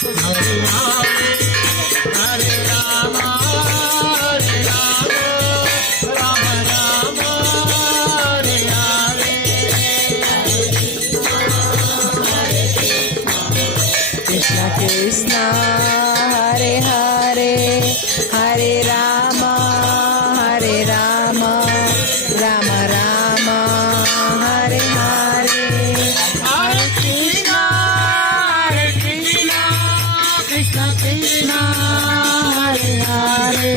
Hare Rama, Hare Rama, Rama Rama, Hare Hare. Krishna Krishna, Hare Hare, Hare Rama, Hare Rama, Rama Rama, Hare Hare. Hare Krishna, Krishna Krishna, Hare Hare.